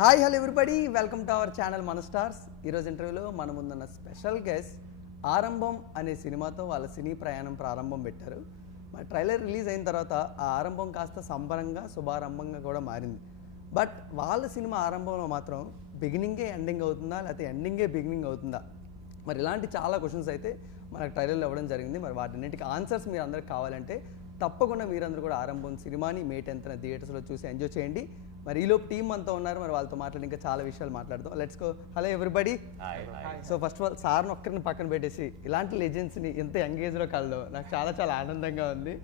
Hi hello everybody, welcome to our channel మన stars. ఈరోజు ఇంటర్వ్యూలో మన ముందున్న స్పెషల్ గెస్ట్ ఆరంభం అనే సినిమాతో వాళ్ళ సినీ ప్రయాణం ప్రారంభం పెట్టారు. మా ట్రైలర్ రిలీజ్ అయిన తర్వాత ఆ ఆరంభం కాస్త సంబరంగా శుభారంభంగా కూడా మారింది. బట్ వాళ్ళ సినిమా ఆరంభంలో మాత్రం బిగినింగే ఎండింగ్ అవుతుందా, లేకపోతే ఎండింగే బిగినింగ్ అవుతుందా? మరి ఇలాంటి చాలా క్వశ్చన్స్ అయితే మనకు ట్రైలర్లో ఇవ్వడం జరిగింది. మరి వాటిన్నింటికి ఆన్సర్స్ మీరు అందరికి కావాలంటే తప్పకుండా మీరందరూ కూడా ఆరంభం సినిమాని మే 10th థియేటర్స్లో చూసి ఎంజాయ్ చేయండి. మరి ఈలోపు టీం అంతా ఉన్నారు, మరి వాళ్ళతో మాట్లాడి ఇంకా చాలా విషయాలు మాట్లాడదాం. Let's go. Hello everybody. So first of all సార్ని ఒక్కరిని పక్కన పెట్టేసి ఇలాంటి లెజెండ్స్ని ఎంత యంగేజ్లో కలడం నాకు చాలా చాలా ఆనందంగా ఉంది.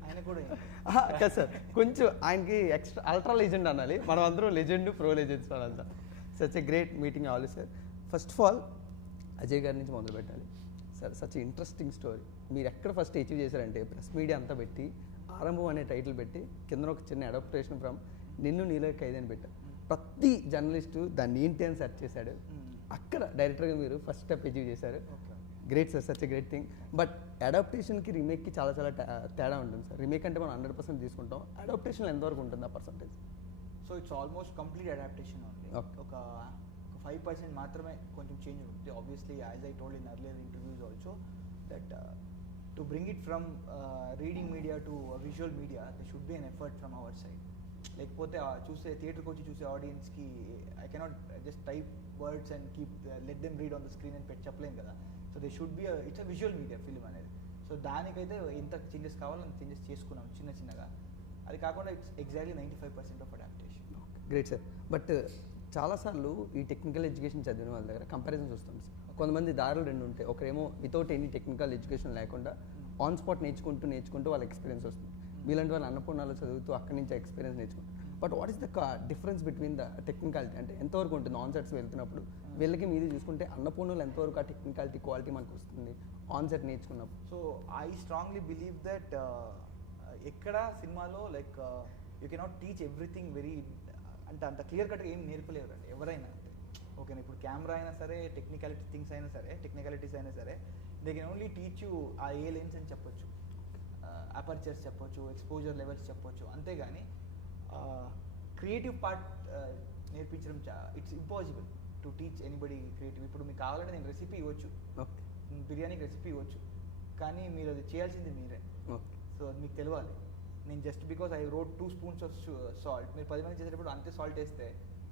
కదా సార్, కొంచెం ఆయనకి ఎక్స్ట్రా అల్ట్రా లెజెండ్ అనాలి, మనం అందరం లెజెండ్ ప్రో లెజెండ్స్ వాళ్ళంతా. Such a great meeting all sir. First of all Ajay గారి నుంచి మొదలు పెట్టాలి సార్. Such interesting story. మీరు ఎక్కడ ఫస్ట్ అచీవ్ చేశారంటే ప్రెస్ మీడియా అంతా పెట్టి ఆరంభం అనే టైటిల్ పెట్టి కింద ఒక చిన్న అడాప్టేషన్ ఫ్రమ్ నిన్ను నీలో ఖైదని పెట్టారు. ప్రతి జర్నలిస్టు దాన్ని ఏంటి అని సెర్చ్ చేశాడు. అక్కడ డైరెక్టర్గా మీరు ఫస్ట్ స్టెప్ అచీవ్ చేశారు. Great sir, such a great thing. But అడాప్టేషన్కి రీమేక్కి చాలా చాలా తేడా ఉంటుంది సార్. రీమేక్ అంటే మనం 100% తీసుకుంటాం, అడాప్టేషన్ ఎంతవరకు ఉంటుంది ఆ percentage? So it's almost complete adaptation only. ఒక 5% మాత్రమే కొంచెం చేంజ్ ఉంటుంది. Obviously as I told in earlier interviews also that to bring it from reading media to visual media they should be an effort from our side. లేకపోతే చూసే థియేటర్కి వచ్చి చూసే ఆడియన్స్కి I cannot just type words and keep let them read on the screen అని పెట్టి చెప్పలేం కదా. So they should be it's a visual media film అనేది. సో దానికైతే ఎంత చేంజెస్ కావాలో అంత చేంజెస్ చేసుకున్నాం చిన్నగా. అది కాకుండా it's exactly 95% of adaptation. Great sir. But చాలాసార్లు ఈ టెక్నికల్ ఎడ్యుకేషన్ చదివిన వాళ్ళ దగ్గర కంపారిజన్ చూస్తాం సార్. కొంతమంది దారులు రెండు ఉంటాయి. ఒకరేమో వితౌట్ ఎనీ టెక్నికల్ ఎడ్యుకేషన్ లేకుండా ఆన్ స్పాట్ నేర్చుకుంటూ వాళ్ళ ఎక్స్పీరియన్స్ వస్తుంది. మీలాంటి వాళ్ళు అన్నపూర్ణాలు చదువుతూ అక్కడి నుంచి ఎక్స్పీరియన్స్ నేర్చుకుంటారు. But what is the difference between the technicality? అంటే ఎంతవరకు ఉంటుంది ఆన్ సెట్స్ వెళ్తున్నప్పుడు వీళ్ళకి మీది చూసుకుంటే అన్నపూర్ణలు ఎంతవరకు ఆ టెక్నికాలిటీ క్వాలిటీ మనకు వస్తుంది ఆన్ సెట్ నేర్చుకున్నప్పుడు? So I strongly believe that ఎక్కడ సినిమాలో like you cannot teach everything very అంటే అంత క్లియర్ కట్గా ఏం నేర్పలేరు అండి ఎవరైనా. అంటే ఓకేనా, ఇప్పుడు కెమెరా అయినా సరే, టెక్నికాలిటీస్ అయినా సరే they can only teach you ఆ ఏ లెన్స్ అని చెప్పొచ్చు, అపర్చర్స్ చెప్పొచ్చు, ఎక్స్పోజర్ లెవెల్స్ చెప్పొచ్చు. అంతేగాని క్రియేటివ్ పార్ట్ నేర్పించడం it's impossible to teach anybody creative. ఇప్పుడు మీకు కావాలంటే నేను రెసిపీ ఇవ్వచ్చు, బిర్యానీకి రెసిపీ ఇవ్వచ్చు, కానీ మీరు అది చేయాల్సింది మీరే. సో అది మీకు తెలియాలి. నేను just because I wrote 2 spoons of salt, మీరు 10 మంది చేసేటప్పుడు అంతే సాల్ట్ వేస్తే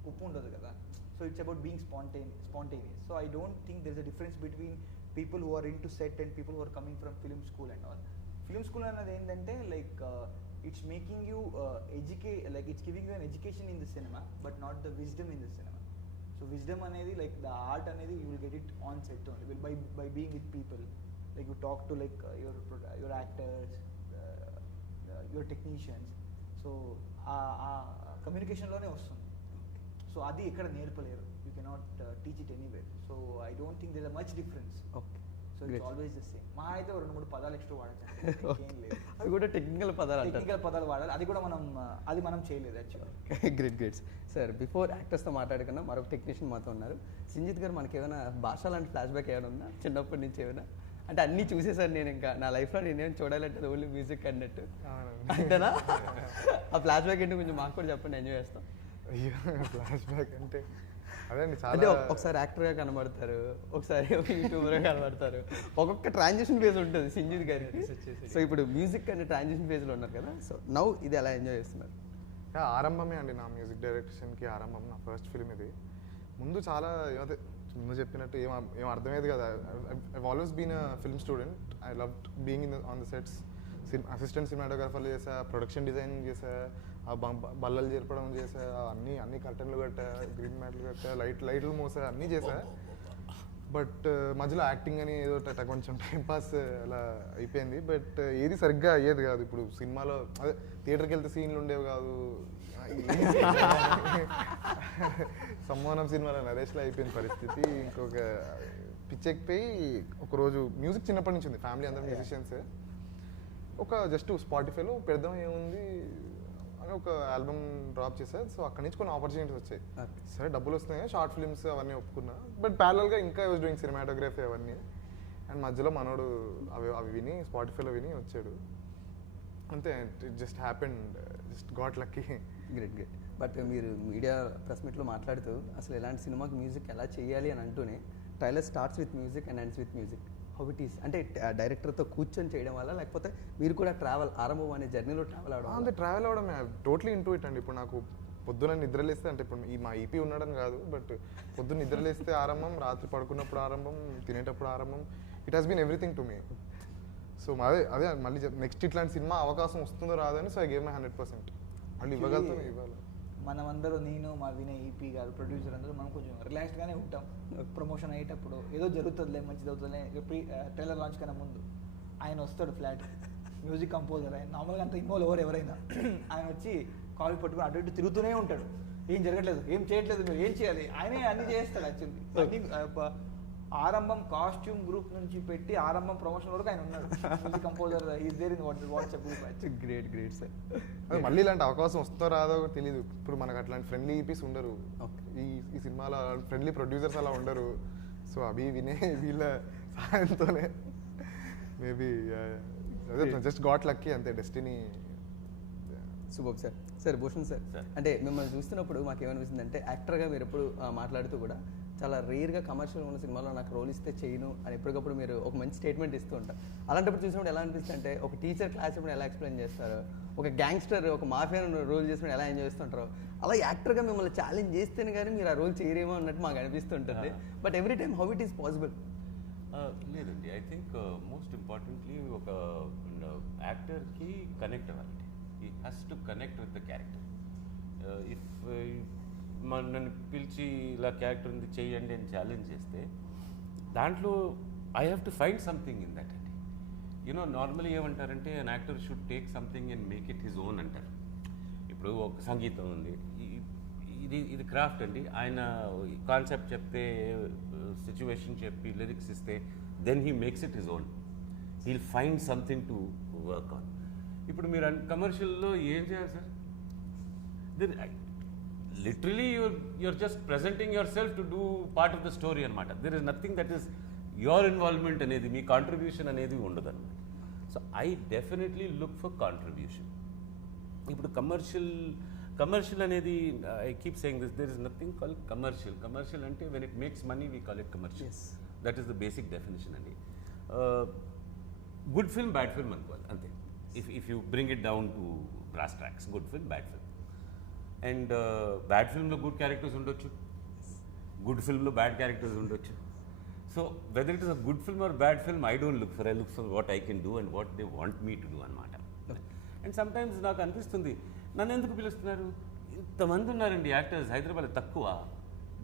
ఉప్పు ఉండదు కదా. So it's about being spontaneous. So I don't think there is a difference between people who are into set and people who are coming from film school and all. Film school అన్నది ఏంటంటే like it's making you like it's giving you an education in the cinema but not the wisdom in the cinema. So wisdom అనేది like the art అనేది you will get it on set only by being with people. Like you talk to like your actors, your technicians. So ఆ కమ్యూనికేషన్లోనే వస్తుంది. So అది ఎక్కడ నేర్పలేరు. You cannot teach it anywhere. So I don't think there is much difference. So it's always the same. మా అయితే 2-3 పదాలు extra వాడచ్చు, ఏం లేదు. అవి కూడా టెక్నికల్ పదాలు వాడాలి. అది కూడా మనం చేయలేదు యాక్చువల్లీ. Great sir. బిఫోర్ యాక్టర్స్తో మాట్లాడుకున్నా మరొక టెక్నీషియన్ మాతో ఉన్నారు. సంజిత్ గారు, మనకి ఏమైనా భాష లాంటి ఫ్లాష్ బ్యాక్ ఏమైనా ఉందా చిన్నప్పటి నుంచి? ఏమైనా అంటే అన్నీ చూసేసాను నేను, ఇంకా నా లైఫ్లో నేనేం చూడాలంటే ఓన్లీ మ్యూజిక్ అన్నట్టు అంతేనా? ఆ ఫ్లాష్ బ్యాక్ ఏంటి కొంచెం మాకు కూడా చెప్పండి, ఎంజాయ్ చేస్తాం. ఫ్లాష్ బ్యాక్ అంటే అదే అండి, అంటే ఒకసారి యాక్టర్గా కనబడతారు, ఒకసారి యూట్యూబర్గా కనబడతారు, ఒక్కొక్క ట్రాన్సిషన్ ఫేజ్ ఉంటుంది సంజిత్ గారికి. సో ఇప్పుడు మ్యూజిక్ అనే ట్రాన్సిషన్ ఫేజ్లో ఉన్నారు కదా. సో నౌ ఇది ఎలా ఎంజాయ్ చేస్తున్నారు? ఆరంభమే అండి నా మ్యూజిక్ డైరెక్షన్కి ఆరంభం. నా ఫస్ట్ ఫిల్మ్ ఇది. ముందు చాలా అదే ముందు చెప్పినట్టు ఏం అర్థమయ్యేది కదా. I always been a film student. I love being on the sets. Assistant సినిమాటోగ్రాఫర్లు చేసా, ప్రొడక్షన్ డిజైనింగ్ చేసా, ఆ బల్లలు చేర్పడం చేసా, అన్ని కర్టన్లు కట్టా, గ్రీన్ మ్యాట్లు కట్టా, లైట్లు మోసా, అన్నీ చేసా. బట్ మధ్యలో యాక్టింగ్ అని ఏదో కొంచెం టైంపాస్ అలా అయిపోయింది. బట్ ఏది సరిగ్గా అయ్యేది కాదు. ఇప్పుడు సినిమాలో అదే థియేటర్కి వెళ్తే సీన్లు ఉండేవి కాదు. సమ్మానం సినిమాలో నరేష్లో అయిపోయిన పరిస్థితి. ఇంకొక పిచ్చెక్కిపోయి ఒకరోజు మ్యూజిక్ చిన్నప్పటి నుంచి ఉంది, ఫ్యామిలీ అందరూ మ్యూజిషియన్స్. ఒక జస్ట్ స్పాటిఫైలో పెడదాం ఏముంది అని ఒక ఆల్బమ్ డ్రాప్ చేశారు. సో అక్కడి నుంచి కొన్ని ఆపర్చునిటీస్ వచ్చాయి. సరే డబ్బులు వస్తున్నాయి, షార్ట్ ఫిల్మ్స్ అవన్నీ ఒప్పుకున్నా. బట్ ప్యారలల్గా ఇంకా వాజ్ డూయింగ్ సినిమాటోగ్రఫీ అవన్నీ. అండ్ మధ్యలో మనోడు అవి విని స్పాటిఫైలో విని వచ్చాడు. అంతే, it just happened, just got lucky. Great. But మీరు మీడియా ప్రెస్ మీట్లో మాట్లాడుతూ అసలు ఇలాంటి సినిమాకి మ్యూజిక్ ఎలా చేయాలి అని అంటూనే trailer starts with music and ends with music. How it is అంటే డైరెక్టర్తో కూర్చొని చేయడం వల్ల, లేకపోతే మీరు కూడా ట్రావెల్ ఆరంభం అనే జర్నీలో ట్రావెల్ అవడం? అంటే ట్రావెల్ అవడం టోటలీ ఇంటూ ఇట్ అండి. ఇప్పుడు నాకు పొద్దున నిద్రలేస్తే, అంటే ఇప్పుడు మా ఈపీ ఉండడం కాదు, బట్ పొద్దున్న నిద్రలేస్తే ఆరంభం, రాత్రి పడుకున్నప్పుడు ఆరంభం, తినేటప్పుడు ఆరంభం. It has been everything to me. So అదే మళ్ళీ నెక్స్ట్ ఇట్లాంటి సినిమా అవకాశం వస్తుందో రాదని, సో ఐ గేవ్ మై 100%. మళ్ళీ ఇవ్వగలుగుతాను, ఇవ్వాలి. మనమందరూ, నేను, మా వినయ్, ఈపీ గారు, ప్రొడ్యూసర్ అందరూ మనం కొంచెం రిలాక్స్డ్గానే ఉంటాం. ప్రమోషన్ అయ్యేటప్పుడు ఏదో జరుగుతుందిలే, మంచిది అవుతుందిలే. ట్రైలర్ లాంచ్ కన్నా ముందు ఆయన వస్తాడు ఫ్లాట్, మ్యూజిక్ కంపోజర్. ఆయన నార్మల్గా అంత ఇన్వాల్వ్ ఎవరైనా ఆయన వచ్చి కాల్ పట్టుకుని అటు ఇటు తిరుగుతూనే ఉంటాడు. ఏం జరగట్లేదు, ఏం చేయట్లేదు, మీరు ఏం చేయాలి, ఆయనే అన్ని చేస్తాడు. యాక్చువల్లీ అన్ని ఆరంభం కాస్ట్యూమ్ గ్రూప్ నుంచి పెట్టి ఆరంభం ప్రమోషన్ వరకు ఆయన ఉన్నాడు. Music composer is there in WhatsApp group. Great sir. అదే మళ్ళీ ఇలాంటి అవకాశం వస్తుందో రాదో తెలియదు. ఇప్పుడు మనకు అట్లాంటి ఫ్రెండ్లీ ఈపీస్ ఉండరు, ఈ సినిమాలో ఫ్రెండ్లీ ప్రొడ్యూసర్స్ అలా ఉండరు. సో అవి వినే వీళ్ళ సహాయంతోనే మేబీ అదే జస్ట్ గాట్ లక్కీ, అంతే, destiny. Super sir. Sir Bhushan sir, అంటే మిమ్మల్ని చూస్తున్నప్పుడు మాకు ఏమనిపిస్తుంది అంటే, యాక్టర్గా మీరు ఎప్పుడు మాట్లాడుతూ కూడా చాలా రేర్గా కమర్షియల్ ఉన్న సినిమాలో నాకు రోల్ ఇస్తే చేయను అని ఎప్పటికప్పుడు మీరు ఒక మంచి స్టేట్మెంట్ ఇస్తూ ఉంటారు. అలాంటప్పుడు చూసినప్పుడు ఎలా అనిపిస్తుంది అంటే, ఒక టీచర్ క్లాస్ ఇప్పుడు ఎలా ఎక్స్ప్లెయిన్ చేస్తారు, ఒక గ్యాంగ్స్టర్, ఒక మాఫియా రోల్ చేసినప్పుడు ఎలా ఎంజాయ్ చేస్తుంటారు, అలా యాక్టర్గా మిమ్మల్ని ఛాలెంజ్ చేస్తేనే కానీ మీరు ఆ రోల్ చేయరేమో అన్నట్టు మాకు అనిపిస్తుంటుంది. But every time how it is possible? లేదండి, ఐ థింక్ మోస్ట్ ఇంపార్టెంట్లీ ఒక యాక్టర్కి కనెక్ట్ అవ్వాలి. He has to connect with the character. If నన్ను పిలిచి ఇలా క్యారెక్టర్ ఉంది చెయ్యండి అని ఛాలెంజ్ చేస్తే దాంట్లో I have to find something in that అండి. యూనో నార్మల్లీ ఏమంటారంటే an actor should take something and make it his own అంటారు. ఇప్పుడు ఒక సంగీతం ఉంది, ఇది క్రాఫ్ట్ అండి. ఆయన కాన్సెప్ట్ చెప్తే, సిచ్యువేషన్ చెప్పి, లిరిక్స్ ఇస్తే then he makes it his own. He'll find something to work on. ఇప్పుడు మీరు కమర్షియల్లో ఏం చేయాలి sir? Literally you're just presenting yourself to do part of the story అనమాట. there is nothing that is your involvement అనేది, మీ contribution అనేది ఉండదు అనమాట. So I definitely look for contribution. ఇప్పుడు కమర్షియల్ అనేది I keep saying this, there is nothing called commercial అంటే when it makes money we call it commercial. That is the basic definition అండి. Good film, bad film అనుకోవాలి అంతే. if you bring it down to brass tracks, good film, bad film. And bad ఫిల్మ్లో good characters ఉండొచ్చు, good ఫిల్మ్లో bad characters ఉండొచ్చు. So whether it is a good film or bad film, I don't look for, I look for what I can do and what they want me to do అనమాట. And sometimes నాకు అనిపిస్తుంది, నన్ను ఎందుకు పిలుస్తున్నారు, ఇంతమంది ఉన్నారండి actors Hyderabad, తక్కువ.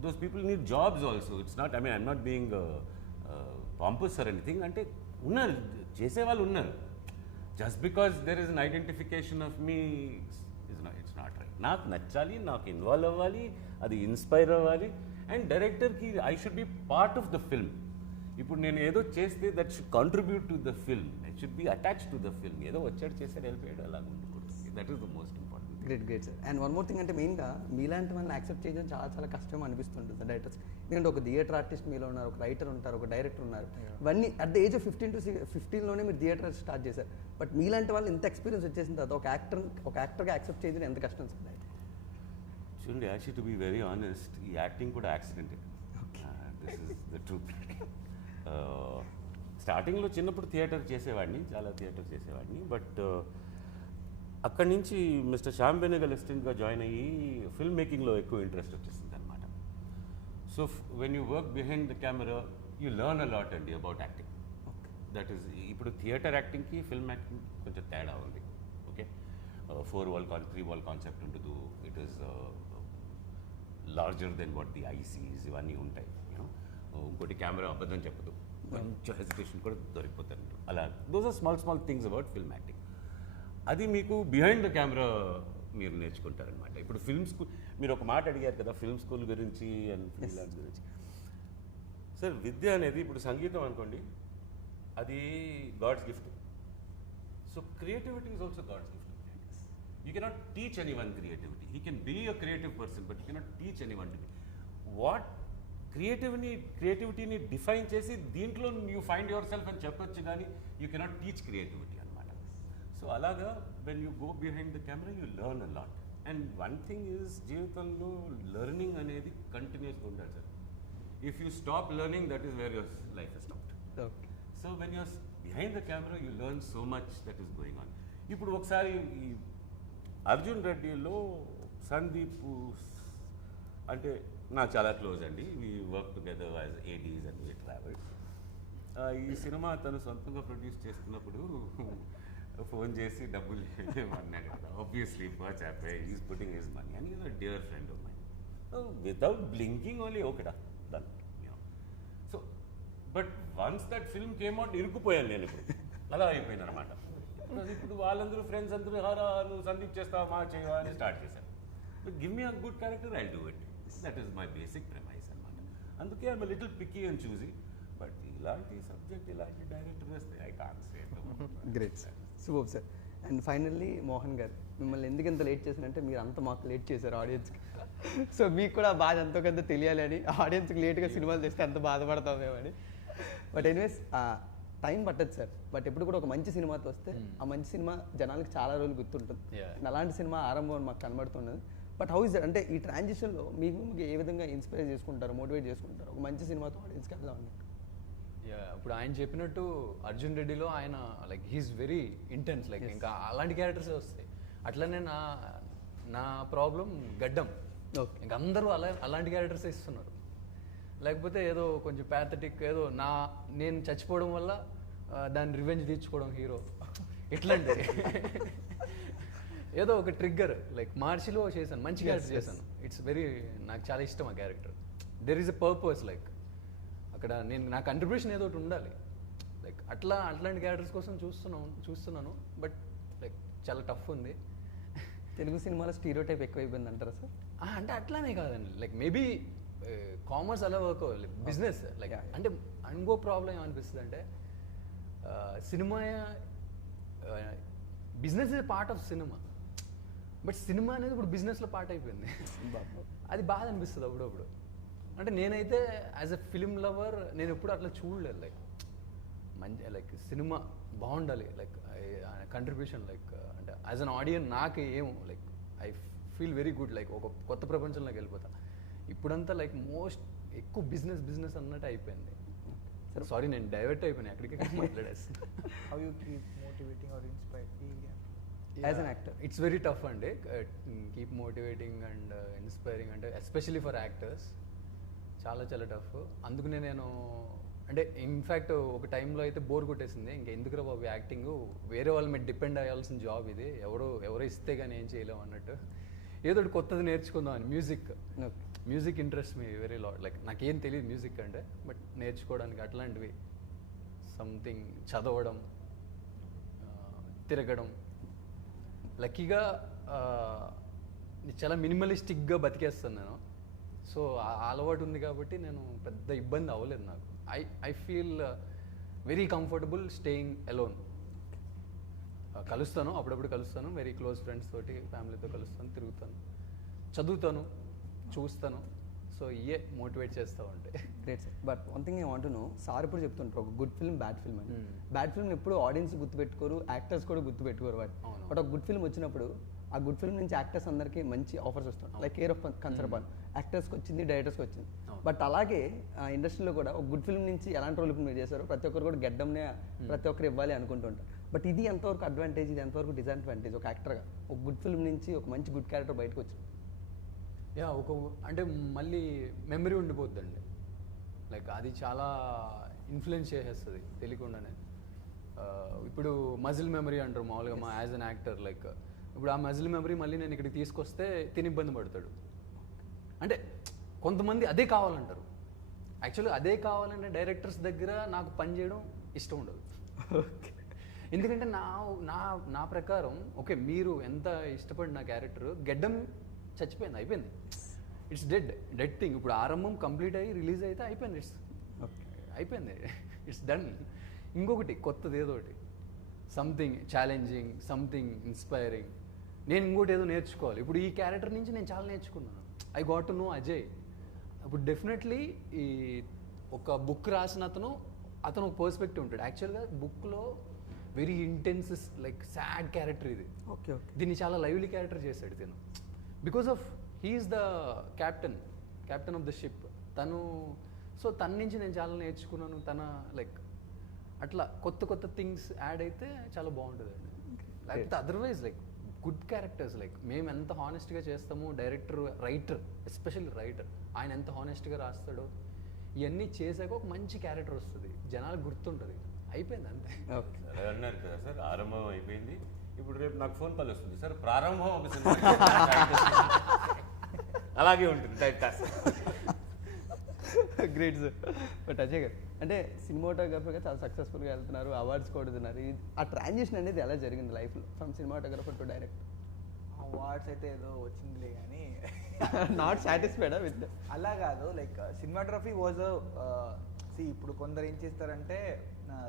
Those people need jobs also. It's not, I mean I'm not being pompous or anything. అంటే ఉన్నారు, చేసేవాళ్ళు ఉన్నారు. Just because there is an identification of me, it's not right. నాకు నచ్చాలి, నాకు ఇన్వాల్వ్ అవ్వాలి, అది ఇన్స్పైర్ అవ్వాలి. అండ్ డైరెక్టర్కి I should be part of the film. ఇప్పుడు నేను ఏదో చేస్తే that should contribute to the film, it should be attach to the film. ఏదో వచ్చాడు చేశాడు వెళ్ళిపోయాడు అలా ఉండకూడదు. That is the most important. Great sir. And one more thing, అంటే మెయిన్గా మీలాంటి వాళ్ళని యాక్సెప్ట్ చేయడం చాలా చాలా కష్టం అనిపిస్తుంటుంది డైరెక్టర్స్. ఎందుకంటే ఒక థియేటర్ ఆర్టిస్ట్ మీలో ఉన్నారు, ఒక రైటర్ ఉంటారు, ఒక డైరెక్టర్ ఉన్నారు. ఇవన్నీ అట్ ద ఏజ్ ఆఫ్ 15 మీరు థియేటర్ స్టార్ట్ చేశారు. బట్ మీలాంటి వాళ్ళు ఇంత ఎక్స్పీరియన్స్ వచ్చేసిన తర్వాత ఒక యాక్టర్గా యాక్సెప్ట్ చేయడం ఎంత కష్టం సార్? చూడండి, actually to be very honest, ఈ యాక్టింగ్ కూడా యాక్సిడెంటే. This is the truth. స్టార్టింగ్లో చిన్నప్పుడు థియేటర్ చేసేవాడిని, చాలా థియేటర్ చేసేవాడిని. బట్ అక్కడి నుంచి మిస్టర్ శ్యామ్ బెనగల్ అసిస్టెంట్గా జాయిన్ అయ్యి ఫిల్మ్ మేకింగ్లో ఎక్కువ ఇంట్రెస్ట్ వచ్చేసింది అనమాట. So when you work behind the camera you learn a lot అండి అబౌట్ యాక్టింగ్. దట్ ఈస్, ఇప్పుడు థియేటర్ యాక్టింగ్కి ఫిల్మ్ యాక్టింగ్ కొంచెం తేడా ఉంది. ఓకే, 4 wall 3 wall కాన్సెప్ట్ ఉండదు. It is larger than what the eye sees, ఇవన్నీ ఉంటాయి. ఇంకోటి కెమెరా అబద్ధం చెప్పదు, కొంచెం హెసిటేషన్ కూడా దొరికిపోతారు. అలా those are small things about film acting. అది మీకు బిహైండ్ ద కెమెరా మీరు నేర్చుకుంటారనమాట. ఇప్పుడు ఫిల్మ్ స్కూల్, మీరు ఒక మాట అడిగారు కదా ఫిల్మ్ స్కూల్ గురించి అండ్ ఫ్రీలాన్స్ గురించి. సార్, విద్య అనేది ఇప్పుడు సంగీతం అనుకోండి, అది God's gift. So creativity is also God's gift. You cannot teach anyone creativity. He can be a creative person, but you cannot teach anyone to be. What క్రియేటివిటీని define చేసి దీంట్లో you find yourself అని చెప్పొచ్చు, కానీ you cannot teach creativity అనమాట. So అలాగా when you go behind the camera you learn a lot. And one thing is జీవితంలో learning అనేది కంటిన్యూస్గా ఉండాలి sir. If you stop learning, that is where your life is stopped. Okay. So when you're behind the camera you learn so much that is going on. ఇప్పుడు ఒకసారి ఈ అర్జున్ రెడ్డిలో సందీప్ అంటే నాకు చాలా క్లోజ్ అండి. We work together as ADs and we travel. ఈ సినిమా తను సొంతంగా ప్రొడ్యూస్ చేస్తున్నప్పుడు ఫోన్ చేసి డబ్బులు అన్నాడు కదా. ఆబ్వియస్లీ బర్చ్ happy, is putting his money and is a dear friend of mine. Without blinking only ఓకేడా done. So but once that film came out ఇరుక్కుపోయాను నేను. ఇప్పుడు అలా అయిపోయింది అనమాట. ఇప్పుడు వాళ్ళందరూ ఫ్రెండ్స్ అందరూ హారా నువ్వు సందీప్ చేస్తావా మా చేయవా అని స్టార్ట్ చేశారు. But give me a good character, I do it. That is my basic premise అనమాట. అందుకే ఐఎమ్ లిటిల్ పిక్కీ అండ్ చూసి. బట్ ఇలాంటి సబ్జెక్ట్ ఇలాంటి డైరెక్టర్ వేస్తే I can say. Great sir, super sir. And finally Mohan garu, మిమ్మల్ని ఎందుకు ఇంత లేట్ చేశారంటే మీరు అంత మాకు లేట్ చేశారు ఆడియన్స్కి. సో మీకు కూడా బాధ ఎంతో కొంత తెలియాలి అని, ఆడియన్స్కి లేట్గా సినిమాలు చేస్తే అంత బాధపడతామేమని. బట్ ఎనీవేస్ టైం పట్టదు సార్. బట్ ఎప్పుడు కూడా ఒక మంచి సినిమాతో వస్తే ఆ మంచి సినిమా జనాలకు చాలా రోజులు గుర్తుంటుంది. అండ్ అలాంటి సినిమా ఆరంభం మాకు కనబడుతున్నది. బట్ హౌ ఇస్ దట్, అంటే ఈ ట్రాన్సిషన్లో మీకు ఏ విధంగా ఇన్స్పైర్ చేసుకుంటారు, మోటివేట్ చేసుకుంటారు ఒక మంచి సినిమాతో ఆడియన్స్కి వెళ్దాం అన్నట్టు? ఇప్పుడు ఆయన చెప్పినట్టు అర్జున్ రెడ్డిలో ఆయన like he's very intense, like ఇంకా అలాంటి క్యారెక్టర్సే వస్తాయి. అట్లనే నా ప్రాబ్లం గడ్డం. ఇంకా అందరూ అలాంటి క్యారెక్టర్సే ఇస్తున్నారు. లేకపోతే ఏదో కొంచెం ప్యాథటిక్, ఏదో నేను చచ్చిపోవడం వల్ల దాన్ని రివెంజ్ తీర్చుకోవడం హీరో, ఇట్లాంటి ఏదో ఒక ట్రిగ్గర్. లైక్ మార్చిలో చేశాను, మంచి క్యారెక్టర్ చేశాను. ఇట్స్ వెరీ, నాకు చాలా ఇష్టం ఆ character. There is a purpose, like అక్కడ నా కంట్రిబ్యూషన్ ఏదో ఒకటి ఉండాలి. లైక్ అట్లాంటి క్యారెక్టర్స్ కోసం చూస్తున్నాను. బట్ లైక్ చాలా టఫ్ ఉంది. తెలుగు సినిమాలో స్టీరియోటైప్ ఎక్కువైపోయింది అంటారా సార్? అంటే అట్లానే కాదండి, లైక్ మేబీ కామర్స్ అలా వర్క్ అవ్వాలి, బిజినెస్ లైక్ అంటే ఇంకో ప్రాబ్లం ఏమనిపిస్తుంది అంటే cinema business is part of cinema, but cinema అనేది ఇప్పుడు బిజినెస్లో పార్ట్ అయిపోయింది. అది బాధ అనిపిస్తుంది అప్పుడప్పుడు. అంటే నేనైతే యాజ్ ఎ ఫిలిం లవర్ నేను ఎప్పుడు అట్లా చూడలేదు. లైక్ మంచి లైక్ సినిమా బాగుండాలి, లైక్ కంట్రిబ్యూషన్, లైక్ అంటే యాజ్ అన్ ఆడియన్స్ నాకు ఏమో like I feel very good, like ఒక కొత్త ప్రపంచంలోకి వెళ్ళిపోతా. ఇప్పుడంతా లైక్ ఎక్కువ బిజినెస్ అన్నట్టు అయిపోయింది. సరే సారీ, నేను డైవర్ట్ అయిపోయినా ఎక్కడికి మాట్లాడేస్తాను. How you keep motivating or inspiring as an actor? It's very tough అండి, కీప్ మోటివేటింగ్ అండ్ ఇన్స్పైరింగ్ అంటే ఎస్పెషలీ ఫర్ యాక్టర్స్ చాలా టఫ్. అందుకనే నేను అంటే ఇన్ఫ్యాక్ట్ ఒక టైంలో అయితే బోర్ కొట్టేసింది. ఇంకా ఎందుకురా బాబు యాక్టింగ్, వేరే వాళ్ళ మీద డిపెండ్ అయ్యాల్సిన జాబ్ ఇది, ఎవరో ఇస్తే కానీ ఏం చేయలేము అన్నట్టు ఏదో ఒకటి కొత్తది నేర్చుకుందాం అని. మ్యూజిక్ ఇంట్రెస్ట్ మీ వెరీ లాట్. లైక్ నాకేం తెలియదు మ్యూజిక్ అంటే, బట్ నేర్చుకోవడానికి అట్లాంటివి సంథింగ్, చదవడం, తిరగడం. లక్కీగా చాలా మినిమలిస్టిక్గా బతికేస్తాను నేను. సో ఆ అలవాటు ఉంది కాబట్టి నేను పెద్ద ఇబ్బంది అవ్వలేదు నాకు. I feel very comfortable staying alone. కలుస్తాను, అప్పుడప్పుడు కలుస్తాను, వెరీ క్లోజ్ ఫ్రెండ్స్ తోటి, ఫ్యామిలీతో కలుస్తాను, తిరుగుతాను, చదువుతాను, చూస్తాను. సో ఇయే మోటివేట్ చేస్తూ ఉంటాయి. Great sir. But one thing I want to know, sir ఇప్పుడు చెప్తుంటారు ఒక గుడ్ ఫిల్మ్ బ్యాడ్ ఫిల్మ్ అని. బ్యాడ్ ఫిల్మ్ ఎప్పుడు ఆడియన్స్ గుర్తుపెట్టుకోరు, యాక్టర్స్ కూడా గుర్తుపెట్టుకోరు వాటి. బట్ ఒక గుడ్ ఫిల్మ్ వచ్చినప్పుడు ఆ గుడ్ ఫిల్మ్ నుంచి యాక్టర్స్ అందరికీ మంచి ఆఫర్స్ వస్తాయి. లైక్ కేర్ ఆఫ్ కన్సర్పాన్ యాక్టర్స్కి వచ్చింది, డైరెక్టర్స్కి వచ్చింది. బట్ అలాగే ఇండస్ట్రీలో కూడా ఒక గుడ్ ఫిల్మ్ నుంచి ఎలాంటి రోల్ మీరు చేశారు, ప్రతి ఒక్కరు కూడా గెడ్డంనే ప్రతి ఒక్కరు ఇవ్వాలి అనుకుంటుంటారు. బట్ ఇది ఎంతవరకు అడ్వాంటేజ్, ఇది ఎంతవరకు డిసడ్వాంటేజ్ ఒక యాక్టర్గా? ఒక గుడ్ ఫిల్మ్ నుంచి ఒక మంచి గుడ్ క్యారెక్టర్ బయటకు వచ్చింది. అంటే మళ్ళీ మెమరీ ఉండిపోద్దండి. లైక్ అది చాలా ఇన్ఫ్లుయెన్స్ చేసేస్తుంది తెలియకుండానే. ఇప్పుడు మజిల్ మెమరీ అంటారు మామూలుగా మా యాజ్ అన్ యాక్టర్. లైక్ ఇప్పుడు ఆ మజిల్ మెమరీ మళ్ళీ నేను ఇక్కడికి తీసుకొస్తే తిని ఇబ్బంది పడతాడు. అంటే కొంతమంది అదే కావాలంటారు. యాక్చువల్గా అదే కావాలంటే డైరెక్టర్స్ దగ్గర నాకు పని చేయడం ఇష్టం ఉండదు. ఎందుకంటే నా ప్రకారం ఓకే, మీరు ఎంత ఇష్టపడిన క్యారెక్టర్ గెడ్డం చచ్చిపోయింది, అయిపోయింది, ఇట్స్ డెడ్ థింగ్. ఇప్పుడు ఆరంభం కంప్లీట్ అయ్యి రిలీజ్ అయితే అయిపోయింది, అయిపోయింది, ఇట్స్ డన్. ఇంకొకటి కొత్తది ఏదో ఒకటి, సంథింగ్ ఛాలెంజింగ్, సంథింగ్ ఇన్స్పైరింగ్. నేను ఇంకోటి ఏదో నేర్చుకోవాలి. ఇప్పుడు ఈ క్యారెక్టర్ నుంచి నేను చాలా నేర్చుకున్నాను. I got to know Ajay. ఇప్పుడు డెఫినెట్లీ ఈ ఒక బుక్ రాసిన అతను ఒక పర్స్పెక్టివ్ ఉంటాడు. యాక్చువల్గా బుక్లో very intense like sad character ఇది. ఓకే, దీన్ని చాలా లైవ్లీ క్యారెక్టర్ చేశాడు తిను. Because of he's the captain of the ship తను. సో తన నుంచి నేను చాలా నేర్చుకున్నాను. తన లైక్ అట్లా కొత్త కొత్త థింగ్స్ యాడ్ అయితే చాలా బాగుంటుందండి. లేకపోతే otherwise like good characters like మేము ఎంత హానెస్ట్గా చేస్తామో డైరెక్టర్ రైటర్ ఎస్పెషల్లీ రైటర్ ఆయన ఎంత హానెస్ట్గా రాస్తాడో ఇవన్నీ చేసాక ఒక మంచి క్యారెక్టర్ వస్తుంది, జనాలకు గుర్తుంటుంది, అయిపోయింది అంతే. ఓకే అలా అన్నారు కదా సార్, ఆరంభం అయిపోయింది. ఇప్పుడు రేపు నాకు ఫోన్ కాల్ వస్తుంది సార్, ప్రారంభం ఒక సినిమా అలాగే ఉంటుంది type cast. Great sir. But Ajay గారు అంటే సినిమాటోగ్రఫర్గా చాలా సక్సెస్ఫుల్గా వెళ్తున్నారు, అవార్డ్స్ కొడుతున్నారు. ఆ ట్రాన్సిషన్ అనేది ఎలా జరిగింది లైఫ్లో from cinematographer to director? Awards అయితే ఏదో వచ్చిందిలే కానీ నాట్ సాటిస్ఫైడా విత్ అలా కాదు. లైక్ సినిమాటోగ్రఫీ వాజ్ ఇప్పుడు కొందరు ఏం చేస్తారంటే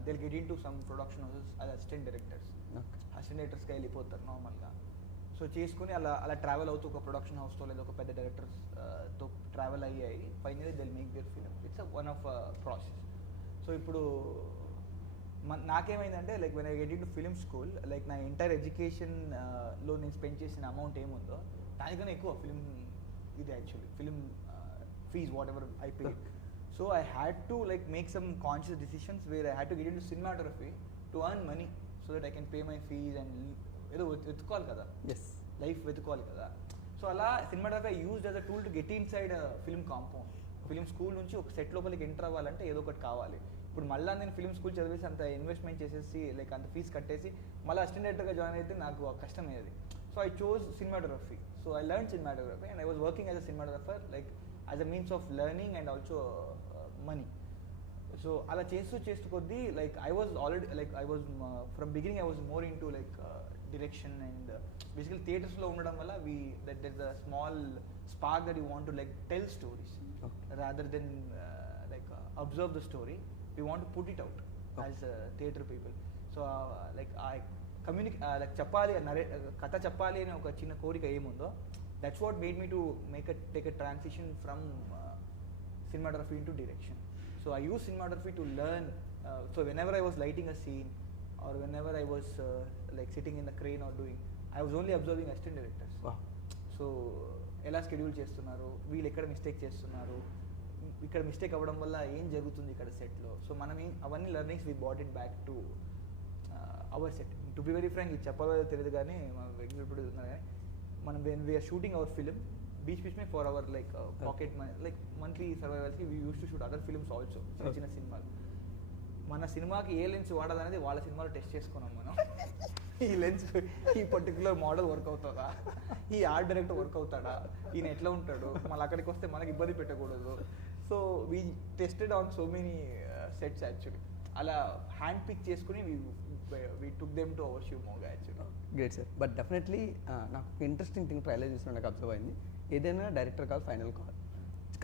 they'll get in to some production houses అది అసిస్టెంట్ డైరెక్టర్స్కి వెళ్ళిపోతారు నార్మల్గా. సో చేసుకుని అలా అలా ట్రావెల్ అవుతూ ఒక ప్రొడక్షన్ హౌస్తో లేదా ఒక పెద్ద డైరెక్టర్స్తో ట్రావెల్ అయ్యాయి. Finally Dil make their film. It's one of process. So ఇప్పుడు నాకేమైందంటే like when I get into film school like నా ఎంటైర్ ఎడ్యుకేషన్లో నేను స్పెండ్ చేసిన అమౌంట్ ఏముందో దానికన్నా ఎక్కువ ఫిలిం ఇది actually film fees whatever I pay. So I had to like make some conscious decisions where I had to get into cinematography to earn money so that I can pay my fees and ఏదో వెతుక్కోవాలి కదా, life వెతుక్కోవాలి కదా. So అలా cinematography used as a tool to get inside film compound. Film school నుంచి ఒక set లోపలికి enter అవ్వాలంటే ఏదో ఒకటి కావాలి. ఇప్పుడు మళ్ళీ నేను ఫిలిం స్కూల్ చదివేసి అంత ఇన్వెస్ట్మెంట్ చేసేసి లైక్ అంత ఫీజు కట్టేసి మళ్ళీ అసిస్టెంట్ డైరెక్టర్గా జాయిన్ అయితే నాకు కష్టం అయ్యేది. So I chose cinematography. So I learn cinematography and I was working as a cinematographer like as a means of learning and also money. So అలా చేస్తూ కొద్దీ like I was already like I was from beginning I was more in to like direction and basically theaters lo undadam valla that there's a small spark that you want to like tell stories rather than observe the story. We want to put it out as theater people. So like I communicate like chappali katha chappali ane oka chinna korika emundo that's what made me to take a transition from cinematography into direction. So I use cinematography to learn. So whenever I was lighting a scene or whenever I was like sitting in the crane or doing, I was only observing assistant directors. So ఎలా schedule చేస్తున్నారు, వీళ్ళు ఎక్కడ mistake చేస్తున్నారు, ఇక్కడ mistake అవ్వడం వల్ల ఏం జరుగుతుంది ఇక్కడ సెట్లో. సో మనం అవన్నీ learnings we bought it back to our set. To be very frank ఇది చెప్పాలో తెలియదు కానీ ఎగ్జిక్యూటివ్ ఉన్నారు కానీ మనం when we're shooting our film beach may for our like pocket money like monthly సర్వైవల్స్కి we use to shoot other films also. చిన్న సినిమాలు మన సినిమాకి ఏ లెన్స్ వాడాలనేది వాళ్ళ సినిమాలో టెస్ట్ చేసుకున్నాం మనం. ఈ లెన్స్ ఈ పర్టికులర్ మోడల్ వర్క్ అవుతుందా, ఈ ఆర్ట్ డైరెక్టర్ వర్క్ అవుతాడా, ఈయన ఎట్లా ఉంటాడు, మళ్ళీ అక్కడికి వస్తే మనకి ఇబ్బంది పెట్టకూడదు. So we tested on so many sets actually. అలా హ్యాండ్ పిక్ చేసుకుని we took them to our Shivamogga actually. Great sir. But definitely నాకు ఇంట్రెస్టింగ్ థింగ్ ట్రైలర్ చూసిన నాకు అబ్జర్వ్ అయింది, ఏదైనా director call final call.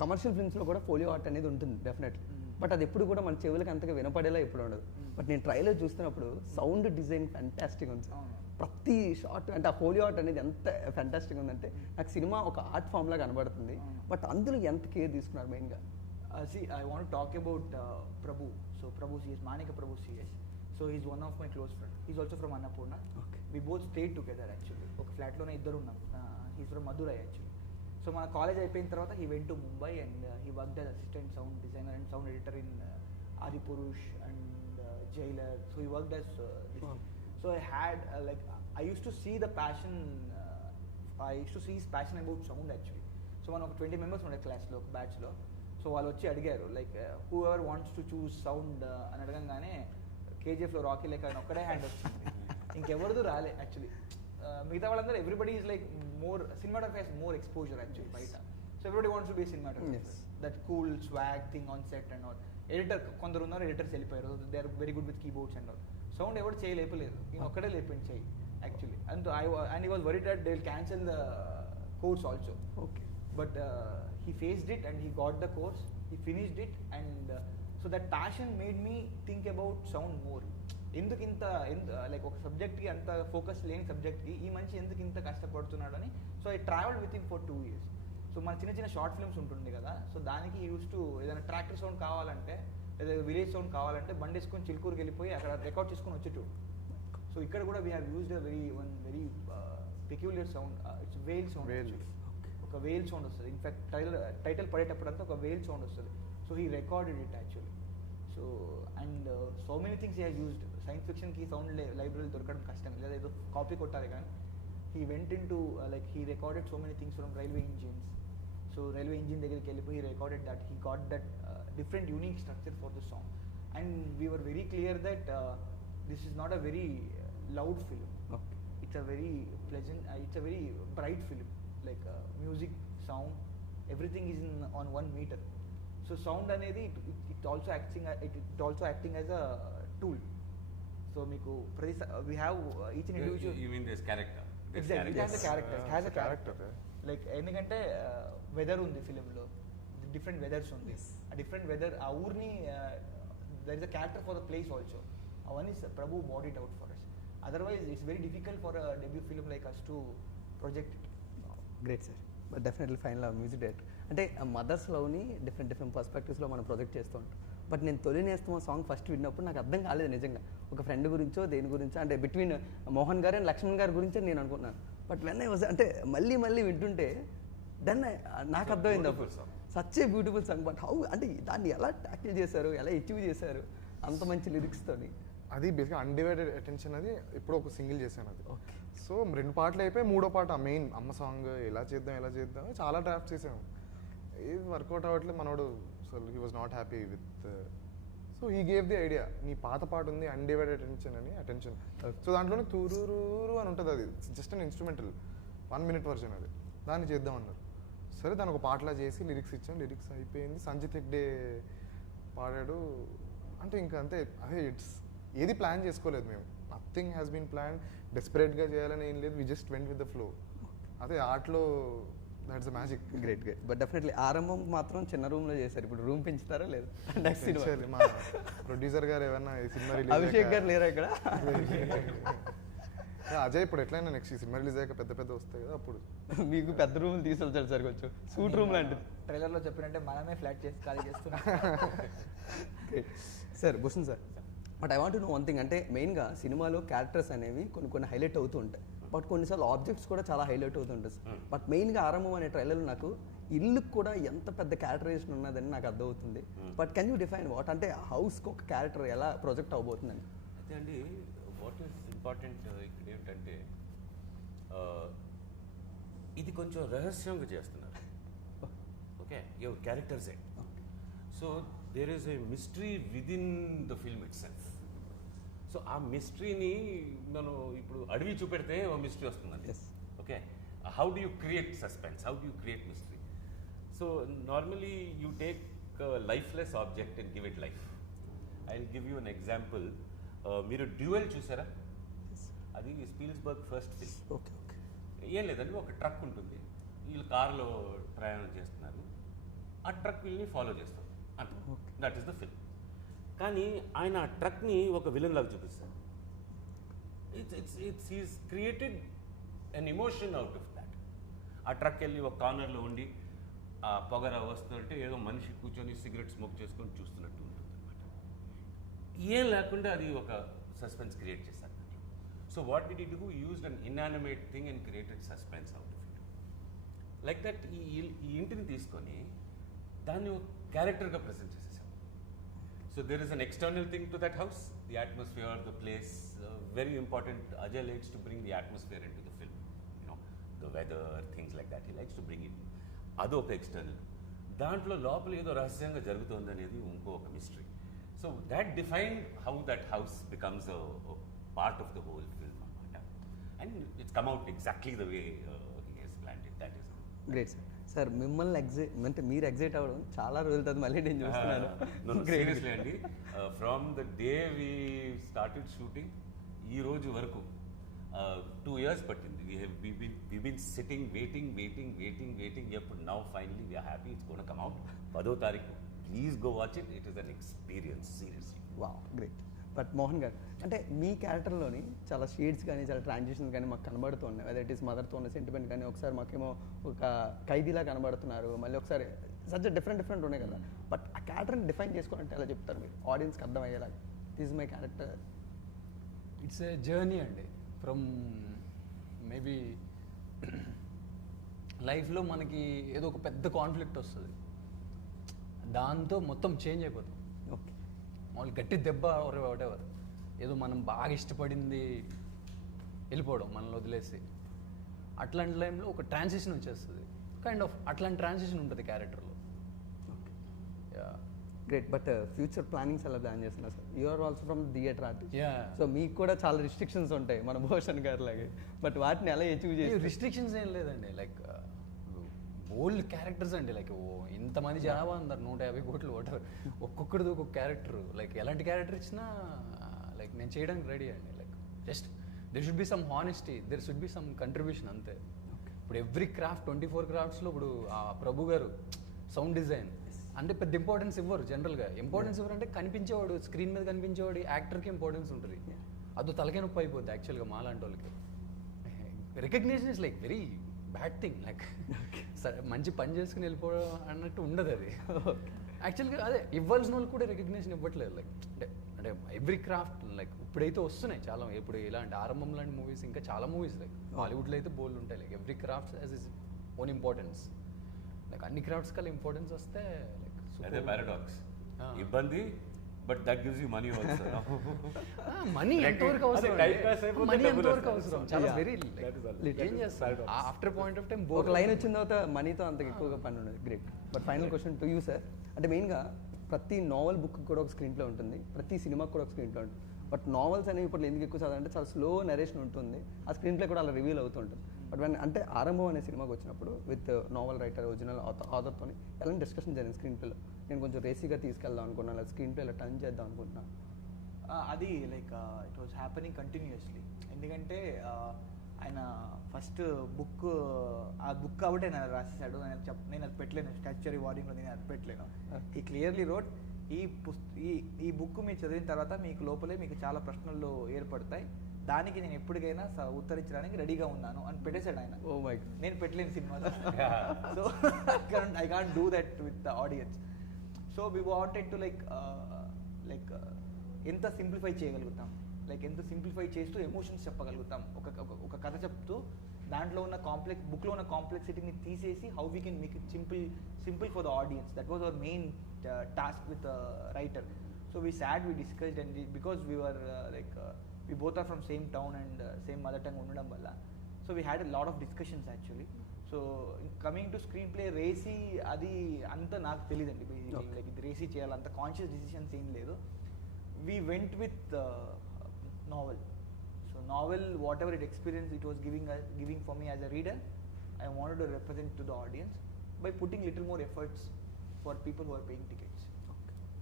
Commercial ఫిల్మ్స్లో కూడా ఫోలియో ఆర్ట్ అనేది ఉంటుంది డెఫినెట్లీ. బట్ అది ఎప్పుడు కూడా మన చెవులకు అంతగా వినపడేలా ఎప్పుడు ఉండదు. బట్ నేను ట్రైలర్ చూస్తున్నప్పుడు సౌండ్ డిజైన్ ఫ్యాంటాస్టిక్ ఉంది సార్. ప్రతి షార్ట్ అంటే ఆ ఫోలియో ఆర్ట్ అనేది ఎంత ఫ్యాంటాస్టిక్ ఉందంటే నాకు సినిమా ఒక ఆర్ట్ ఫామ్ లా కనబడుతుంది. బట్ అందులో ఎంత కేర్ తీసుకున్నారు మెయిన్గా? I want to talk about Prabhu. So Prabhu CS, Manika Prabhu CS. So he's one of my close friends. He's also from Annapurna. Okay. We both stayed together actually. ఒక ఫ్లాట్లోనే ఇద్దరు ఉన్నాం. He's from Madurai actually. So మన college అయిపోయిన తర్వాత he went to Mumbai and he worked as assistant sound designer and sound editor in Adipurush and Jailer. So he worked as so I had like I use to see the passion about sound actually. So మనం ఒక 20 members ఉండే క్లాస్లో ఒక బ్యాచ్లో. So వాళ్ళు వచ్చి అడిగారు like who ever wants to choose sound అని అడగంగానే కేజీఎఫ్లో రాకీ లైక్ ఆయన ఒక్కడే హ్యాండ్ వచ్చింది, ఇంకెవరిది రాలే యాక్చువల్లీ. మిగతా వాళ్ళందరూ everybody is like more cinematography has more exposure actually బయట. So everybody wants to be cinematographer, that cool swag thing on set and all. Editor కొందరు ఉన్నారు, ఎడిటర్స్ వెళ్ళిపోయారు, they are very good with keyboards and all. Sound ఎవరు చేయలేపలేదు, నేను ఒక్కడే లేపండి చేయి actually. And he was worried that they will cancel the course also. Okay. But he faced it and he got the course, he finished it and so that passion made me think about sound more. ఎందుకు ఇంత like ఒక సబ్జెక్ట్కి అంత focus లేని సబ్జెక్ట్కి ఈ మనిషి ఎందుకు ఇంత కష్టపడుతున్నాడు అని. So I travelled with him for 2 years. So మన చిన్న షార్ట్ ఫిల్మ్స్ ఉంటుంది కదా, సో దానికి యూస్ టు ఏదైనా ట్రాక్టర్ సౌండ్ కావాలంటే లేదా విలేజ్ సౌండ్ కావాలంటే బండి వేసుకొని చిలుకూరుకి వెళ్ళిపోయి అక్కడ రికార్డ్ చేసుకొని వచ్చేటు. సో ఇక్కడ కూడా we have used one very peculiar sound, it's whale sound. ఒక వేల్ సౌండ్ వస్తుంది. ఇన్ఫాక్ట్ టైటిల్ పడేటప్పుడు అంతా ఒక వేల్ సౌండ్ వస్తుంది. So he recorded it actually. So and so many things he has used. Science ఫిక్షన్కి sound library దొరకడం కష్టం, లేదా ఏదో కాపీ కొట్టాలి, కానీ he went into like he recorded so many things from railway engines. So railway engine దగ్గరికి వెళ్ళిపోయి recorded that, he got that different unique structure for the song. And we were very clear that this is not a very loud film. Okay. It's a very pleasant, it's a very bright film, like music, sound, everything is on 1 meter. So sound anedi it also acting as a tool. So meeku we have each and individual. You mean this character? Exactly, it has a character. It has a character. Like ఎందుకంటే weather ఉంది ఫిలింలో, different weathers ఉంది. ఆ different weather, ఆ ఊరిని there is a character for the place also. అవన్నీ Prabhu brought it out for us. Otherwise, it's very difficult for a debut film like us to project it. Great sir. But definitely final music director అంటే mothers లవ్ని different పర్స్పెక్టివ్స్లో మనం project చేస్తూ ఉంటాం. But నేను తొలి నేస్తమో song first విన్నప్పుడు నాకు అర్థం కాలేదు నిజంగా, ఒక ఫ్రెండ్ గురించో దేని గురించో, అంటే బిట్వీన్ మోహన్ గారు అండ్ లక్ష్మణ్ గారి గురించే నేను అనుకున్నాను. బట్ వెన్ ఐ వాజ్ అంటే మళ్ళీ వింటుంటే దెన్ నాకు అర్థమైంది అప్పుడు such a beautiful song. But how అంటే దాన్ని ఎలా ట్యాకిల్ చేశారు, ఎలా అచీవ్ చేశారు అంత మంచి లిరిక్స్తోని? అది బేసిక్గా అన్డివైడెడ్ అటెన్షన్. అది ఇప్పుడు ఒక సింగిల్ చేశాను అది. ఓకే. సో 2 పాటలు అయిపోయి 3వ పాట మెయిన్ అమ్మ సాంగ్ ఎలా చేద్దాం చాలా డ్రాఫ్ట్ చేసాము. ఇది వర్కౌట్ అవ్వట్లేదు మనోడు. So he was not happy with. So he gave the idea, నీ పాత పాట ఉంది అన్డివైడెడ్ అటెన్షన్. సో దాంట్లోనే తురూరు అని ఉంటుంది, అది just an instrumental 1 minute version, అది దాన్ని చేద్దాం అన్నారు. సరే దాని ఒక పాటలా చేసి లిరిక్స్ ఇచ్చాం. లిరిక్స్ అయిపోయింది, సంజిత్ హెగ్డే పాడాడు. అంటే ఇంకా అంతే, అదే ఇట్స్ ఏది ప్లాన్ చేసుకోలేదు మేము. Nothing has been plan. డెస్పరేట్గా చేయాలని ఏం లేదు, we just went with the flow. అదే ఆర్ట్లో that's the magic. Great. But definitely ఆరంభం మాత్రం చిన్న రూమ్లో చేశారు. ఇప్పుడు రూమ్ పెంచుతారా లేదు? నెక్స్ట్ సినిమా మా ప్రొడ్యూసర్ గారు ఏమన్నా ఈ సినిమా రిలీజ్ అభిషేక్ గారు లేరా ఇక్కడ? అజయ్ ఇప్పుడు ఎట్లయినా నెక్స్ట్ ఈ సినిమా రిలీజ్ అయ్యాక పెద్ద వస్తాయి కదా, అప్పుడు మీకు పెద్ద రూమ్ తీసుకెళ్తారు సార్, కొంచెం సూట్ రూమ్ లాంటిది. ట్రైలర్లో చెప్పినట్టే మనమే ఫ్లాట్ చేసి ఖాళీ చేస్తున్నాం. Sir Bhushan sir, but I want no one thing. అంటే మెయిన్గా సినిమాలో క్యారెక్టర్స్ అనేవి కొన్ని హైలైట్ అవుతూ ఉంటాయి, బట్ కొన్నిసార్లు ఆబ్జెక్ట్స్ కూడా చాలా హైలైట్ అవుతూ ఉంటుంది. బట్ మెయిన్గా ఆరంభం అనే ట్రైలర్లో నాకు ఇల్లుకి కూడా ఎంత పెద్ద క్యారెక్టరైజేషన్ ఉన్నదని నాకు అర్థమవుతుంది. But can you define what అంటే హౌస్కి ఒక క్యారెక్టర్ ఎలా ప్రొజెక్ట్ అవబోతుందండి? అయితే అండి వాట్ ఈస్ ఇంపార్టెంట్ ఇక్కడ ఏంటంటే ఇది కొంచెం రహస్యంగా చేస్తున్నారు. ఓకే, యువర్ క్యారెక్టర్సే. So there is a mystery within the film itself. So ఆ మిస్టరీని మనం ఇప్పుడు అడిగి చూపెడితే ఓ మిస్టరీ వస్తుందండి. Okay, how do you create suspense, how do you create mystery? So normally you take lifeless object and give it life. I will give you an example. మీరు Duel చూసారా? అది స్పీల్స్బర్గ్ ఫస్ట్ ఫిల్మ్. ఓకే. ఏం లేదండి, ఒక truck ఉంటుంది, వీళ్ళు కార్లో ప్రయాణం చేస్తున్నారు, ఆ ట్రక్ వీళ్ళని ఫాలో చేస్తారు అంటే దట్ ఈస్ ద ఫిల్మ్. కానీ ఆయన ఆ ట్రక్ని ఒక విలన్ లాగా చూపిస్తారు. It's is created an emotion out of that. ఆ ట్రక్ వెళ్ళి ఒక కార్నర్లో ఉండి ఆ పొగర వస్తుంటే ఏదో మనిషి కూర్చొని సిగరెట్ స్మోక్ చేసుకొని చూస్తున్నట్టు ఉంటుంది అనమాట. ఏం లేకుండా అది ఒక సస్పెన్స్ క్రియేట్ చేశారు. So what did you do? Used an inanimate thing and created suspense out of it. Like that ఈ ఇంటిని తీసుకొని దాన్ని ఒక క్యారెక్టర్గా ప్రజెంట్ చేసేసాం. So there is an external thing to that house, the atmosphere, the place. Very important. Ajay likes to bring the atmosphere into the film, you know the weather, things like that. He likes to bring it. అదొక external. దాంట్లో లోపల ఏదో రహస్యంగా జరుగుతుంది అనేది ఇంకొక mystery. So that define how that house becomes part of the whole film, and it's come out exactly the way he has planned it. That is great sir. మిమ్మల్ని అంటే మీరు ఎగ్జైట్ అవ్వడం చాలా రోజుల తర్వాత మళ్ళీ నేను చూస్తున్నాను. సీరియస్లీ అండి, from the day we started shooting ఈ రోజు వరకు 2 years పట్టింది. we been sitting waiting. ఎప్పుడు now finally we are happy it's going to come out 10వ తారీఖు. Please go watch it. It is an experience, seriously. Wow, great. But Mohan గారు, అంటే మీ క్యారెక్టర్లోని చాలా షేడ్స్ కానీ చాలా ట్రాన్సిషన్స్ కానీ మాకు కనబడుతూ ఉన్నాయి. వెదర్ ఇట్ ఈస్ మదర్తో ఉన్న సెంటిమెంట్ కానీ, ఒకసారి మాకేమో ఒక ఖైదీలా కనబడుతున్నారు, మళ్ళీ ఒకసారి సచ్ డిఫరెంట్ ఉన్నాయి కదా. బట్ ఆ క్యారెక్టర్ని డిఫైన్ చేసుకోవాలంటే ఎలా చెప్తారు మీరు ఆడియన్స్కి అర్థమయ్యేలా? This is my character. It's a journey అండి, ఫ్రమ్ మేబీ లైఫ్లో మనకి ఏదో ఒక పెద్ద కాన్ఫ్లిక్ట్ వస్తుంది, దాంతో మొత్తం చేంజ్ అయిపోతాం. ఓకే. మామూలు గట్టి దెబ్బ వాటెవర్, ఏదో మనం బాగా ఇష్టపడింది వెళ్ళిపోవడం మనల్ని వదిలేసి, అట్లాంటి టైంలో ఒక ట్రాన్సిషన్ వచ్చేస్తుంది. కైండ్ ఆఫ్ అట్లాంటి ట్రాన్సిషన్ ఉంటుంది క్యారెక్టర్లో. గ్రేట్. బట్ ఫ్యూచర్ ప్లానింగ్స్ ఎలా ప్లాన్ చేస్తున్నారు sir? You are also from theatre artist, yeah. So మీకు కూడా చాలా రిస్ట్రిక్షన్స్ ఉంటాయి మన భూషణ్ గారి లాగే, బట్ వాటిని ఎలా అచీవ్ చేసి? రిస్ట్రిక్షన్స్ ఏం లేదండి, లైక్ ఓల్డ్ క్యారెక్టర్స్ అండి, లైక్ ఇంతమంది జనాభా అందరు 150 కోట్లు వాటెవర్, ఒక్కొక్కరిది ఒక్కొక్క క్యారెక్టర్, లైక్ ఎలాంటి క్యారెక్టర్ ఇచ్చినా లైక్ నేను చేయడానికి రెడీ అండి. Like just there should be some honesty, there should be some contribution అంతే. ఇప్పుడు ఎవ్రీ క్రాఫ్ట్ 24 క్రాఫ్ట్స్లో ఇప్పుడు ఆ ప్రభు గారు సౌండ్ డిజైన్ అంటే పెద్ద ఇంపార్టెన్స్ ఇవ్వరు జనరల్గా. ఇంపార్టెన్స్ ఇవ్వరంటే కనిపించేవాడు, స్క్రీన్ మీద కనిపించేవాడు యాక్టర్కి ఇంపార్టెన్స్ ఉంటుంది. అదో తలకే నొప్పి అయిపోద్ది యాక్చువల్గా మాలాంటి వాళ్ళకి. Recognition is like very bad thing, like మంచి పని చేసుకుని వెళ్ళిపోవడం అన్నట్టు ఉండదు అది. యాక్చువల్గా అదే ఇవ్వాల్సిన వాళ్ళు కూడా రికగ్నిషన్ ఇవ్వట్లేదు. లైక్ అంటే అంటే ఎవ్రీ క్రాఫ్ట్ లైక్ ఇప్పుడైతే వస్తున్నాయి చాలా, ఇప్పుడు ఇలాంటి ఆరంభం లాంటి మూవీస్ ఇంకా చాలా మూవీస్ లైక్ బాలీవుడ్లో అయితే బోల్డ్ ఉంటాయి. Like every craft has is own importance. Like అన్ని క్రాఫ్ట్స్ కల్లా ఇంపార్టెన్స్ వస్తే లైక్ అదే పారాడాక్స్, ఇబ్బంది, but that gives you money also. Money ఎంతవరకు అవసరం, time pass అయిపోతే మనీ డబ్బులు ఎంతవరకు వస్తాయి. అవసరం, చాలా Yeah. Very Literally. ఏం చేస్తారు ఆఫ్టర్ పాయింట్ ఆఫ్ టైం ఒక లైన్ వచ్చిన తర్వాత మనీతో అంత ఎక్కువగా పని ఉండదు. Great. But final question to you sir, అంటే మెయిన్గా ప్రతి నావల్ బుక్ కూడా ఒక స్క్రీన్ ప్లే ఉంటుంది, ప్రతి సినిమాకి కూడా ఒక స్క్రీన్ ప్లే ఉంటుంది. బట్ నావల్స్ అనేవి ఇప్పుడు ఎందుకు ఎక్కువ చదవాలంటే చాలా స్లో నరేషన్ ఉంటుంది, ఆ స్క్రీన్ ప్లే కూడా అలా రివీల్ అవుతూ ఉంటుంది. బట్ అంటే ఆరంభం అనే సినిమాకి వచ్చినప్పుడు విత్ నావల్ రైటర్ ఒరిజినల్ ఆథర్తో ఎలాంటి డిస్కషన్ జరిగింది స్క్రీన్ ప్లేలో? నేను కొంచెం రేసీగా తీసుకెళ్దాం అనుకున్నాను, లేదా స్క్రీన్ ప్లేలో టర్న్ చేద్దాం అనుకుంటున్నాను. అది like it was happening continuously. ఎందుకంటే ఆయన ఫస్ట్ బుక్, ఆ బుక్ కాబట్టి ఆయన రాసేసాడు. నేను అది పెట్టలేను, స్టాచ్యురీ వార్డింగ్లో నేను అది పెట్టలేను. ఈ క్లియర్లీ రోడ్ ఈ బుక్ మీరు చదివిన తర్వాత మీకు లోపలే మీకు చాలా ప్రశ్నలు ఏర్పడతాయి, దానికి నేను ఎప్పటికైనా ఉత్తరించడానికి రెడీగా ఉన్నాను అని పెట్టేశాడు ఆయన. ఓ మై, నేను పెట్టలేను సినిమాలో. So I can't do that with the audience. So we wanted to like ఎంత సింప్లిఫై చేయగలుగుతాం, లైక్ ఎంత సింప్లిఫై చేస్తూ ఎమోషన్స్ చెప్పగలుగుతాం, ఒక కథ చెప్తూ దాంట్లో ఉన్న బుక్లో ఉన్న కాంప్లెక్సిటీని తీసేసి how we can make it simple for the audience. That was our main task with writer. So we sad, we discussed, and because we were we both are from same town and same mother tongue ఉండడం వల్ల, so we had a lot of discussions actually. So coming to screenplay, racy అది అంత నాకు తెలియదండి, like ఇది racy చేయాలి అంత conscious decisions ఏం లేదు. we went with novel. So novel, whatever it was giving for me as a reader, I wanted to represent to the audience by putting little more efforts for people who are paying tickets.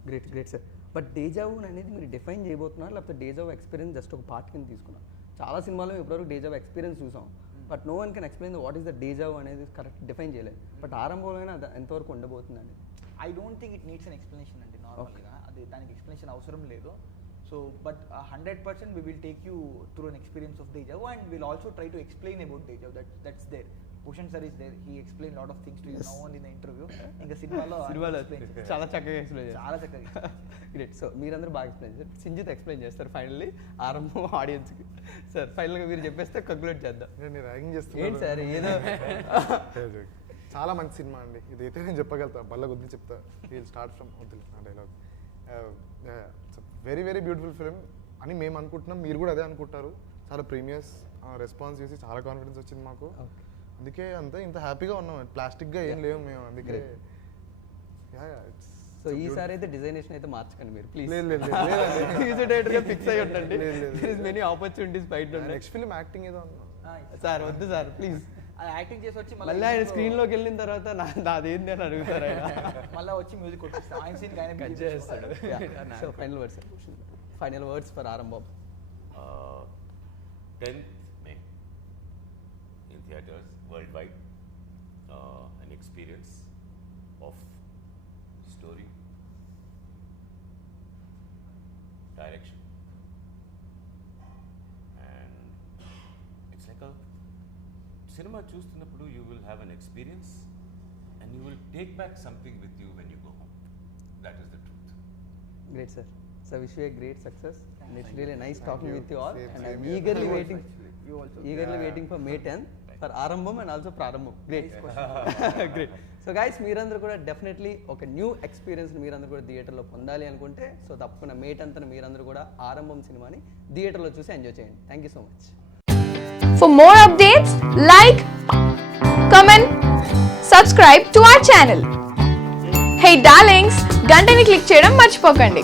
Great great sir. But deja vu అనేది మీరు define చేయబోతున్నారు, లేకపోతే deja vu experience just ఒక part కింద తీసుకున్నారు? చాలా సినిమాలో ఇప్పటివరకు డేజావు ఎక్స్పీరియన్స్ చూసాం, but no one can explain what is the deja vu అనేది కరెక్ట్ డిఫైన్ చేయలేదు. బట్ ఆరంభంలోనే అది ఎంతవరకు ఉండబోతుందండి? I don't think it needs an explanation అండి నార్మల్గా. అది దానికి ఎక్స్ప్లెనేషన్ అవసరం లేదు. So but 100% we will take you through an experience of deja vu, and we'll also try to explain about deja vu. That's there. Bhushan sir is there. He explained a lot of things to you now only in the interview. ఇంకా సినిమాలో చాలా చక్కగా explain చేస్తారు. చాలా చక్కగా. Great. So మీరందరూ బాగా explain చేస్తారు, సింజిత్ ఎక్స్ప్లెయిన్ చేస్తారు ఫైనల్లీ ఆరంభం ఆడియన్స్కి. సార్ ఫైనల్గా మీరు చెప్పేస్తే కంక్లూడ్ చేద్దాం. నేను ర్యాగింగ్ ఏంటి చేస్తున్నాను సార్ ఏదో చాలా మంచి సినిమా అండి, ఇదైతే నేను చెప్పగలుగుతా, బల్ల కొద్ది చెప్తా. వీల్ స్టార్ట్ ఫ్రమ్ వద్దు నా dialogue. Very very beautiful film అని మేము అనుకుంటున్నాం, మీరు కూడా అదే అనుకుంటారు. చాలా ప్రీమియస్ రెస్పాన్స్ చేసి చాలా కాన్ఫిడెన్స్ వచ్చింది మాకు, అందుకే అంతా ఇంత హ్యాపీగా ఉన్నాం. ప్లాస్టిక్గా ఏం లేవు మేము, అందుకే. సో ఈసారి అయితే డిజైనేషన్ అయితే మార్చకండి మీరు ప్లీజ్. లేదు ఫిక్స్ అయ్యి ఉండండి, మెనీ ఆపర్చునిటీస్ బయట. నెక్స్ట్ ఫిలిం యాక్టింగ్ ఏదో సార్ వద్దు సార్ ప్లీజ్. యాక్టింగ్ చేసి వచ్చి మళ్ళీ ఆయన స్క్రీన్ లోకి వెళ్ళిన తర్వాత నాదేంది అని అడుగుతారు ఆయన. మళ్ళీ వచ్చి మ్యూజిక్ కొట్టిస్తాం, ఆయన సీన్ ఆయన చేస్తాడు. So final words, final words for ఆరంభం. 10th May in theaters worldwide, an experience of story, direction, and it's like a cinema చూస్తున్నప్పుడు you will have an experience and you will take back something with you when you go home. That is the truth. Great sir. So wish you a great success, and it's really nice talking with you all, Same, and same I'm here. eagerly You waiting also. eagerly waiting for May 10th for ఆరంభం and also ప్రారంభం. Great great. So guys, మీరందరూ కూడా definitely ఒక new experience మీరందరూ కూడా థియేటర్లో పొందాలి అనుకుంటే సో తప్పకుండా మే 10th మీరందరూ కూడా ఆరంభం సినిమాని థియేటర్లో చూసి ఎంజాయ్ చేయండి. Thank you so much. For more updates, like, comment, subscribe to our channel. Hey darlings, గంటని click చేయడం మర్చిపోకండి.